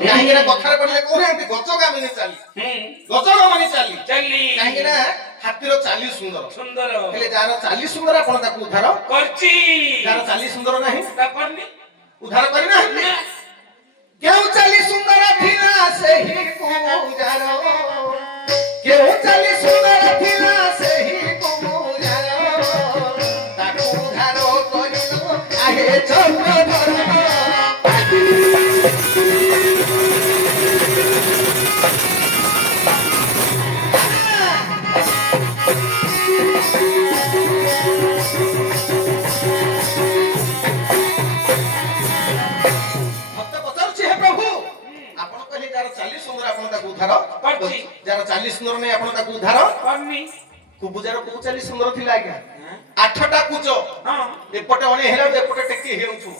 କାହିଁକି ନା କଥାରେ ପଡିଲେ କହୁନାହାନ୍ତି ଗଜଗାମିନୀ ଚାଲି ଗଜଗାମିନୀ ଚାଲି କାହିଁକି ନା ହାତୀର ଚାଲି ସୁନ୍ଦର ସୁନ୍ଦର ହେଲେ ଯାହାର ଚାଲି ସୁନ୍ଦର ଆପଣ ତାକୁ ଉଦ୍ଧାର କରିଛି ଯାହାର ଚାଲି ସୁନ୍ଦର ନାହିଁ ତା କରିନି ଉଦ୍ଧାର କରିନାହାନ୍ତି କେଉଁ ଚାଲି ସୁନ୍ଦର ଥିଲା ସେହି କୁମୁଜାର କେଉଁ ଚାଲି ସୁନ୍ଦର ଥିଲା ସେହି କୁମୁଜାର ତାକୁ ଉଦ୍ଧାର କରିଲ ଆହେ ଚନ୍ଦ୍ରଧର যারা 40 সুন্দর নাই আপন তাকু উদ্ধার করনি কুবুজার কোউ 40 সুন্দর থিলা আজ্ঞা আঠটা কুজ এপটে অনে হেলা এপটে টেকি হেউছু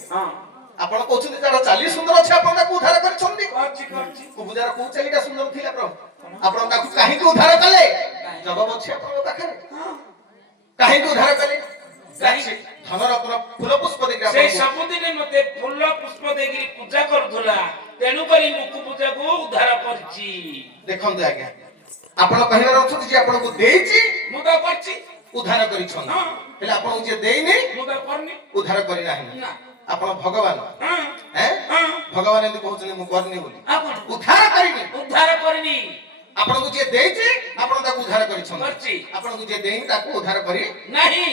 আপন কହୁଛନ୍ତି যারা 40 সুন্দর আছে আপন তাকু উদ্ধার কৰিছନ୍ତି কুবুজার কোউ 40টা সুন্দর থিলা প্রভু আপন তাকু কাহি কো উদ্ধার কলে জবাব আছে আপন পাখরে কাহি কো উদ্ধার কলে ধনরত্ন ফুল পুষ্প দেখি সেই ସବୁଦିନେ ମତେ ଫୁଲ ପୁଷ୍ପ ଦେଇକି ପୂଜା କରୁଥିଲା ତେଣୁ କରି ମୁକୁ ପୂଜାକୁ ଉଦ୍ଧାର କରିଛି ଦେଖନ୍ତୁ ଆଜ୍ଞା ଆପଣ କହିବାର ଅଛନ୍ତି ଯେ ଆପଣଙ୍କୁ ଦେଇଛି ମୁଁ ତ କରିଛି ଉଦ୍ଧାର କରିଛନ୍ ହେଲେ ଆପଣଙ୍କୁ ଯେ ଦେଇନି ମୁଁ ତ କରିନି ଉଦ୍ଧାର କରି ନାହିଁ ଆପଣ ଭଗବାନ ଭଗବାନ ଏମିତି କହୁଛନ୍ତି ମୁଁ କରିନି ବୋଲି ଉଦ୍ଧାର କରିନି ଆପଣଙ୍କୁ ଯେ ଦେଇଛି ଆପଣ ତାକୁ ଉଦ୍ଧାର କରିଛନ୍ତି ଆପଣଙ୍କୁ ଯେ ଦେଇନି ତାକୁ ଉଦ୍ଧାର କରି ନାହିଁ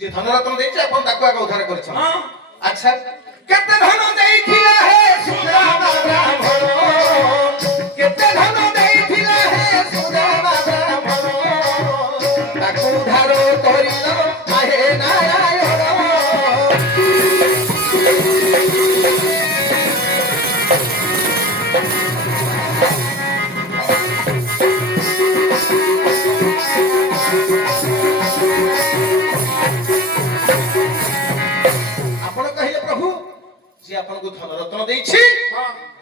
যে ধনরত্ন ଦେଇଛି ଆପଣ ତାକୁ ଆଗ ଉଦ୍ଧାର କରିଛନ୍ତି ଆଚ୍ଛା କେତେ ଧନ ଦେଇଥିଲା ହେ ସୁଦାମା ବ୍ରାହ୍ମଣ କେତେ ଧନ ଦେଇଥିଲା ହେ ସୁଦାମା ବ୍ରାହ୍ମଣ ତାକୁ ଉଦ୍ଧାର କରିଲ ଆହେ ନାରାୟଣ যে আপনাকে ধনরত্ন দেইছি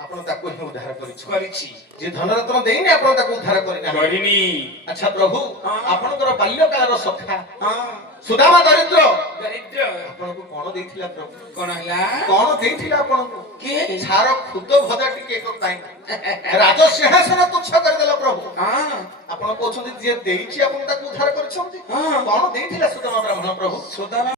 আপন তাকু হি উদ্ধার করিছি যে ধনরত্ন দেইনি আপন তাকু উদ্ধার করিনি আচ্ছা প্রভু আপনকৰ বাল্যকালৰ সখা সুদামা দরিদ্র আপনকু কোন দেইছিলা প্রভু কোন হলা কোন দেইছিলা আপনকু কে ছার খুদ ভজা টিকে এক পাই রাজ সিংহাসন তুচ্ছ কৰি দেলা প্রভু আপন কହୁଛନ୍ତି যে দেইছি আপন তাকু উদ্ধার কৰিছନ୍ତି কোন দেইছিলা সুদামা ব্রাহ্মণ প্রভু সুদামা